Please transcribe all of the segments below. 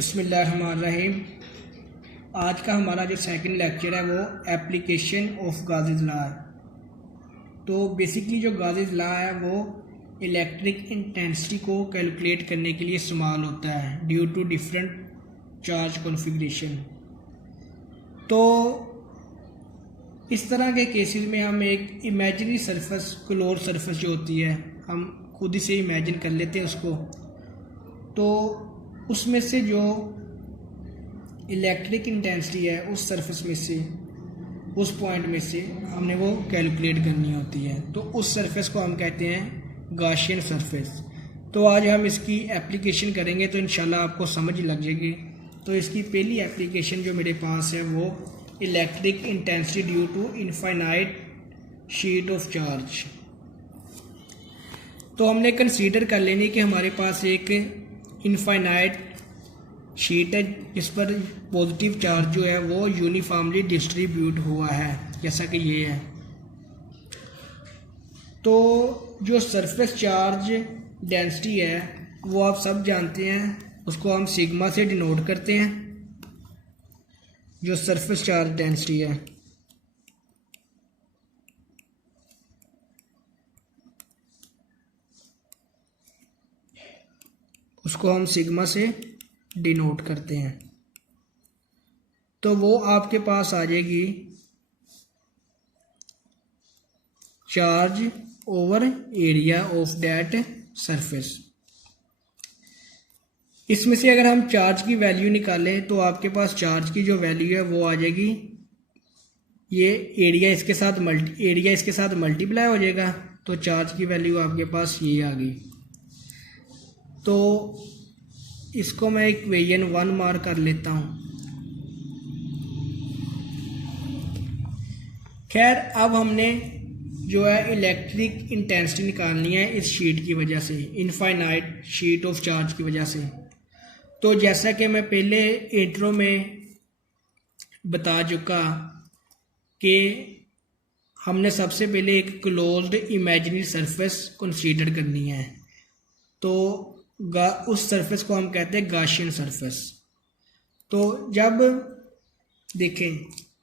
बिस्मिल्लाहिर्रहमानिर्रहीम। आज का हमारा जो सेकंड लेक्चर है वो एप्लीकेशन ऑफ गाज़ीज़ लॉ है। तो बेसिकली जो गाज़ीज़ लॉ है वो इलेक्ट्रिक इंटेंसिटी को कैलकुलेट करने के लिए इस्तेमाल होता है due to different charge configuration. तो इस तरह के केसेस में हम एक इमेजिनरी सरफेस, क्लोज सरफेस जो होती है, हम खुद ही से इमेजिन कर लेते हैं उसको। तो उसमें से जो इलेक्ट्रिक इंटेंसिटी है उस सरफेस में से, उस पॉइंट में से हमने वो कैलकुलेट करनी होती है। तो उस सरफेस को हम कहते हैं गॉसियन सरफेस। तो आज हम इसकी एप्लीकेशन करेंगे तो इंशाल्लाह आपको समझ लग जाएगी। तो इसकी पहली एप्लीकेशन जो मेरे पास है वो electric intensity due to infinite sheet of charge. तो हमने कंसीडर कर लेनी कि हमारे पास एक इनफाइनाइट शीट है जिस पर पॉजिटिव चार्ज जो है वो यूनिफॉर्मली डिस्ट्रीब्यूट हुआ है, जैसा कि ये है। तो जो सरफेस चार्ज डेंसिटी है वो आप सब जानते हैं, उसको हम सिग्मा से डिनोट करते हैं। जो सरफेस चार्ज डेंसिटी है उसको हम सिग्मा से डिनोट करते हैं। तो वो आपके पास आ जाएगी charge over area of that surface. इसमें से अगर हम चार्ज की वैल्यू निकालें तो आपके पास चार्ज की जो वैल्यू है वो आ जाएगी, ये एरिया इसके साथ मल्टीप्लाई हो जाएगा। तो चार्ज की वैल्यू आपके पास ये आ गई। तो इसको मैं इक्वेशन 1 मार्क कर लेता हूँ। खैर, अब हमने जो है इलेक्ट्रिक इंटेंसिटी निकालनी है इस शीट की वजह से, इनफाइनाइट शीट ऑफ चार्ज की वजह से। तो जैसा कि मैं पहले इंट्रो में बता चुका कि हमने सबसे पहले एक क्लोज्ड इमेजिनरी सरफेस कंसीडर करनी है। तो उस सरफेस को हम कहते हैं गॉसियन सरफेस। तो जब देखें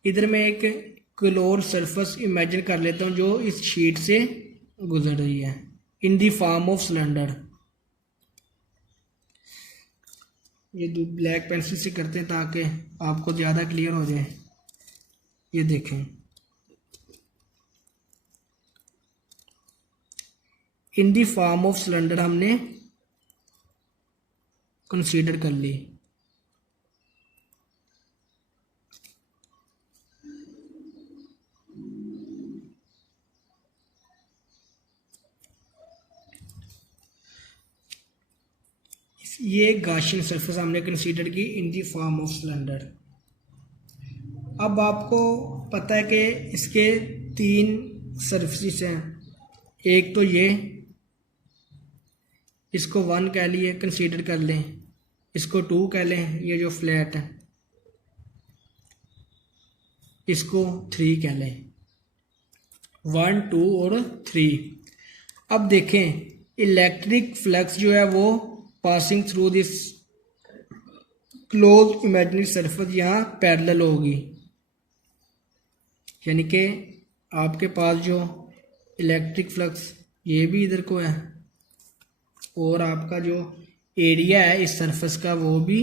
इधर मैं एक क्लोज सरफेस इमेजिन कर लेता हूँ जो इस शीट से गुजर रही है इन द फॉर्म ऑफ सिलेंडर। ये ब्लैक पेंसिल से करते हैं ताकि आपको ज़्यादा क्लियर हो जाए। ये देखें, इन द फॉर्म ऑफ सिलेंडर हमने कंसीडर कर ली। ये गॉसियन सरफेस हमने कंसीडर की इन दी फॉर्म ऑफ सिलेंडर। अब आपको पता है कि इसके 3 सरफेसेस हैं। एक तो ये, इसको 1 कह लिए, कंसीडर कर लें। इसको 2 कह लें, ये जो फ्लैट है। इसको 3 कह लें, 1, 2 और 3। अब देखें इलेक्ट्रिक फ्लक्स जो है वो passing through this close imaginary surface यहाँ पैरेलल होगी। यानी कि आपके पास जो इलेक्ट्रिक फ्लक्स ये भी इधर को है और आपका जो एरिया है इस सरफेस का वो भी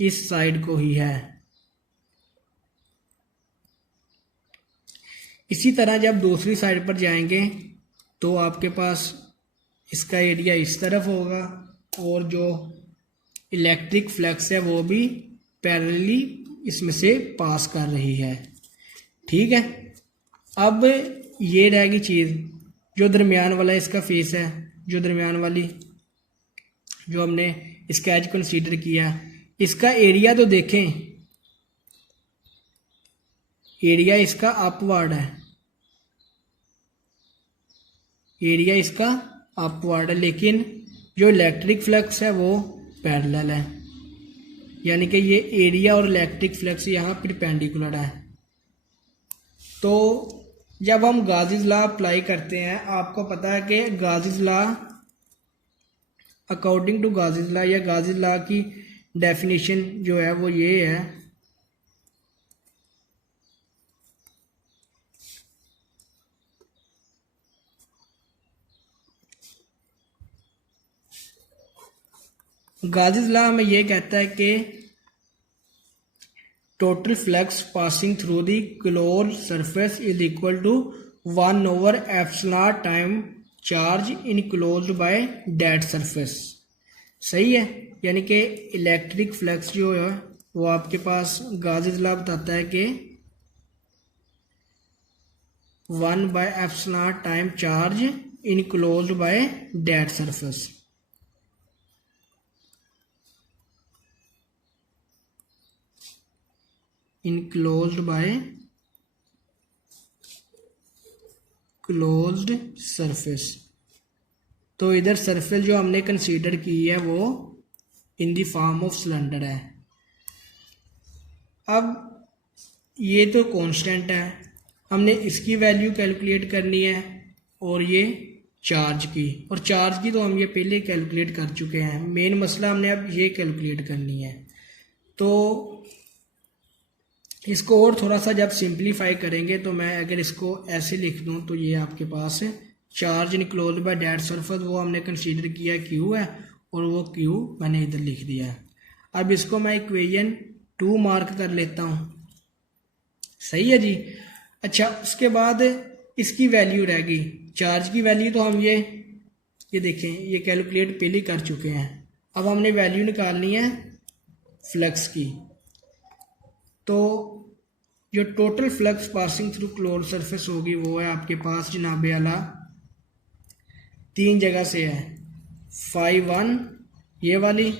इस साइड को ही है। इसी तरह जब दूसरी साइड पर जाएंगे तो आपके पास इसका एरिया इस तरफ होगा और जो इलेक्ट्रिक फ्लक्स है वो भी पैरेलली इसमें से पास कर रही है। ठीक है। अब ये रहेगी चीज़, जो दरमियान वाला इसका फेस है, जो दरमियान वाली जो हमने स्केच कंसीडर किया, इसका एरिया तो देखें, एरिया इसका अपवर्ड है, एरिया इसका अपवर्ड है, लेकिन जो इलेक्ट्रिक फ्लक्स है वो पैरेलल है। यानी कि ये एरिया और इलेक्ट्रिक फ्लक्स यहाँ परपेंडिकुलर है। तो जब हम गाज़ीज़ लॉ अप्लाई करते हैं, आपको पता है कि गाज़ीज़ लॉ अकॉर्डिंग टू गाज़ीज़ लॉ या गाज़ीज़ लॉ की डेफिनेशन जो है वो ये है, गाज़ीज़ लॉ हमें ये कहता है कि total flux passing through the closed surface is equal to 1/एप्सिलॉन time charge enclosed by that surface. सही है, यानी कि इलेक्ट्रिक फ्लक्स जो है वो आपके पास गाज़ीज़ लॉ बताता है कि 1/एप्सिलॉन time charge enclosed by that surface. Enclosed by closed surface. तो इधर सरफेस जो हमने कंसीडर की है वो in the form of cylinder है। अब ये तो कांस्टेंट है, हमने इसकी वैल्यू कैलकुलेट करनी है और ये चार्ज की, और चार्ज की तो हम ये पहले कैलकुलेट कर चुके हैं। मेन मसला हमने अब ये कैलकुलेट करनी है। तो इसको और थोड़ा सा जब सिंप्लीफाई करेंगे तो मैं अगर इसको ऐसे लिख दूं तो ये आपके पास charge enclosed by that surface वो हमने कंसीडर किया क्यू है और वो क्यू मैंने इधर लिख दिया है। अब इसको मैं इक्वेशन 2 मार्क कर लेता हूँ। सही है जी। अच्छा, उसके बाद इसकी वैल्यू रह गई, चार्ज की वैल्यू तो हम ये देखें ये कैलकुलेट पहले कर चुके हैं। अब हमने वैल्यू निकालनी है फ्लक्स की। तो जो total flux passing through closed surface होगी वो है आपके पास जनाबे आला 3 जगह से है, φ1 ये वाली,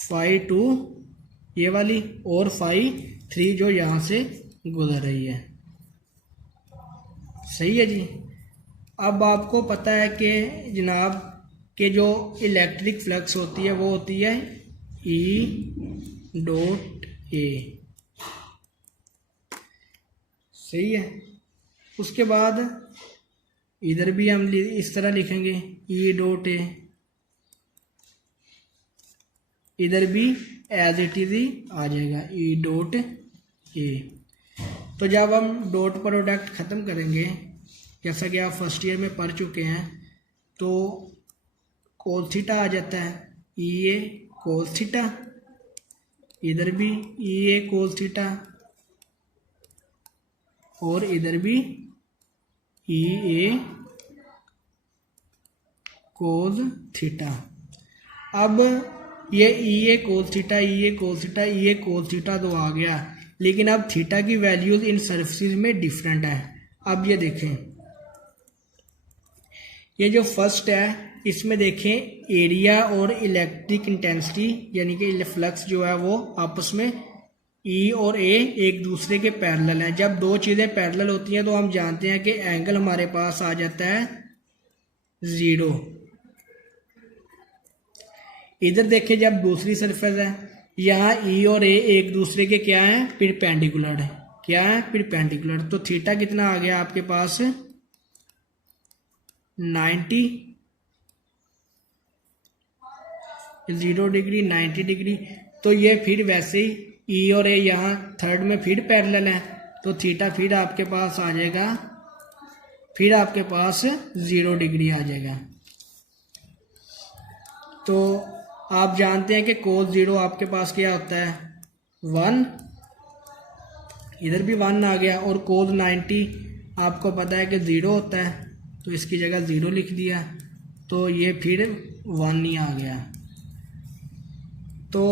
φ2 ये वाली और φ3 जो यहाँ से गुजर रही है। सही है जी। अब आपको पता है कि जनाब के जो इलेक्ट्रिक फ्लक्स होती है वो होती है E.A। सही है। उसके बाद इधर भी हम इस तरह लिखेंगे E.A, इधर भी एज इट इज ही आ जाएगा E.A। तो जब हम डॉट प्रोडक्ट ख़त्म करेंगे, जैसा कि आप फर्स्ट ईयर में पढ़ चुके हैं, तो cos थीटा आ जाता है, E.A cos थीटा, इधर भी E.A cos थीटा और इधर भी E.A cos थीटा। अब ये E.A cos theta, E.A cos theta, E.A cos theta तो आ गया, लेकिन अब थीटा की वैल्यूज इन सरफेस में डिफरेंट है। अब ये देखें, ये जो फर्स्ट है इसमें देखें एरिया और इलेक्ट्रिक इंटेंसिटी यानी कि फ्लक्स जो है वो आपस में E और A एक दूसरे के पैरेलल हैं। जब दो चीज़ें पैरेलल होती हैं तो हम जानते हैं कि एंगल हमारे पास आ जाता है 0। इधर देखिए, जब दूसरी सरफेस है यहाँ E और A एक दूसरे के क्या है, परपेंडिकुलर है। क्या है, परपेंडिकुलर। तो थीटा कितना आ गया आपके पास 90, 0 डिग्री 90 डिग्री। तो ये फिर वैसे ही E और A यहाँ थर्ड में फिर पैरेलल है, तो थीटा फिर आपके पास आ जाएगा, फिर आपके पास 0 डिग्री आ जाएगा। तो आप जानते हैं कि cos 0 आपके पास क्या होता है 1, इधर भी 1 आ गया, और cos 90 आपको पता है कि 0 होता है, तो इसकी जगह 0 लिख दिया, तो ये फिर 1 ही आ गया। तो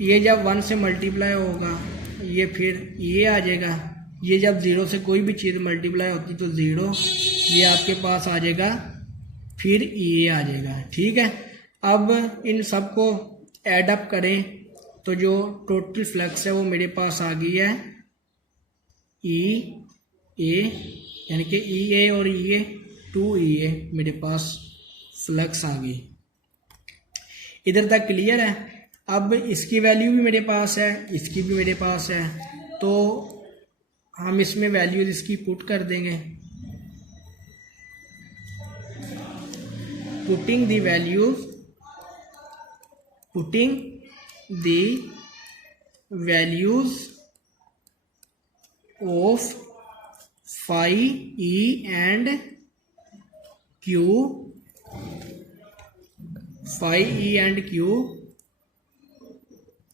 ये जब 1 से मल्टीप्लाई होगा ये फिर ये आ जाएगा। ये जब 0 से कोई भी चीज़ मल्टीप्लाई होती तो 0, ये आपके पास आ जाएगा, फिर ये आ जाएगा। ठीक है। अब इन सबको ऐड अप करें तो जो टोटल फ्लक्स है वो मेरे पास आ गई है E.A, यानी कि E.A और E.A 2E.A मेरे पास फ्लक्स आ गई। इधर तक क्लियर है। अब इसकी वैल्यू भी मेरे पास है, इसकी भी मेरे पास है, तो हम इसमें वैल्यूज इसकी पुट कर देंगे। putting the values of phi e and q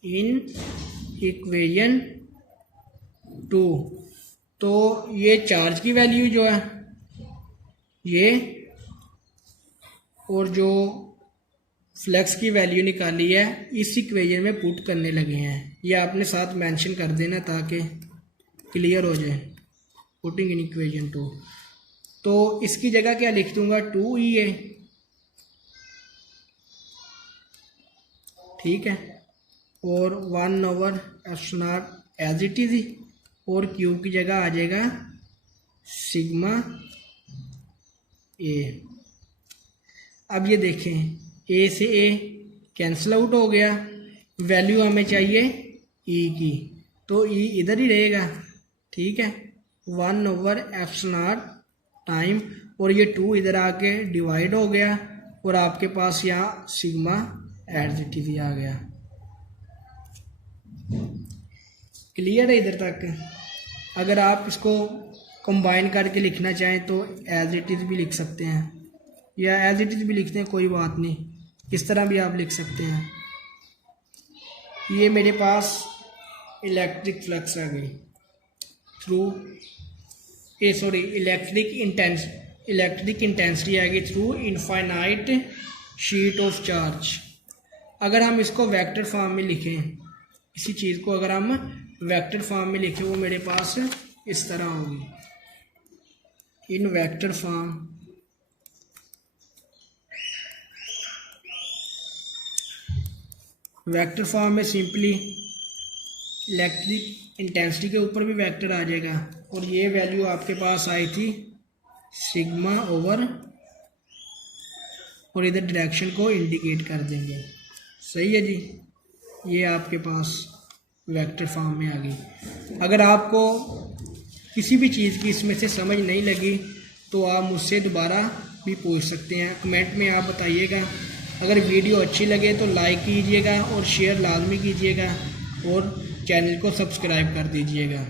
in equation 2। तो ये चार्ज की वैल्यू जो है ये और जो फ्लक्स की वैल्यू निकाली है इस इक्वेशन में पुट करने लगे हैं। ये आपने साथ मेंशन कर देना ताकि क्लियर हो जाए। पुटिंग इन इक्वेशन 2, तो इसकी जगह क्या लिख दूंगा 2EA, ठीक है, और 1/f0 एज इट इज, और क्यू की जगह आ जाएगा सिग्मा ए। अब ये देखें ए से ए कैंसिल आउट हो गया, वैल्यू हमें चाहिए ई की, तो ई इधर ही रहेगा, ठीक है, 1/f0 टाइम, और ये 2 इधर आके डिवाइड हो गया और आपके पास यहाँ सिग्मा एज इट इज आ गया। क्लियर है इधर तक? अगर आप इसको कंबाइन करके लिखना चाहें तो एज इट इज़ भी लिख सकते हैं, या एज इट इज़ भी लिखते हैं, कोई बात नहीं, इस तरह भी आप लिख सकते हैं। ये मेरे पास इलेक्ट्रिक फ्लक्स आ गई थ्रू इलेक्ट्रिक इंटेंसिटी आ गई through infinite sheet of charge. अगर हम इसको वेक्टर फॉर्म में लिखें, इसी चीज़ को अगर हम वेक्टर फॉर्म में लिखें, वो मेरे पास इस तरह होगी। इन वेक्टर फॉर्म में सिंपली इलेक्ट्रिक इंटेंसिटी के ऊपर भी वेक्टर आ जाएगा, और ये वैल्यू आपके पास आई थी सिग्मा ओवर, और इधर डायरेक्शन को इंडिकेट कर देंगे। सही है जी, ये आपके पास वेक्टर फॉर्म में आ गई। अगर आपको किसी भी चीज़ की इसमें से समझ नहीं लगी तो आप मुझसे दोबारा भी पूछ सकते हैं, कमेंट में आप बताइएगा। अगर वीडियो अच्छी लगे तो लाइक कीजिएगा और शेयर लाजमी कीजिएगा, और चैनल को सब्सक्राइब कर दीजिएगा।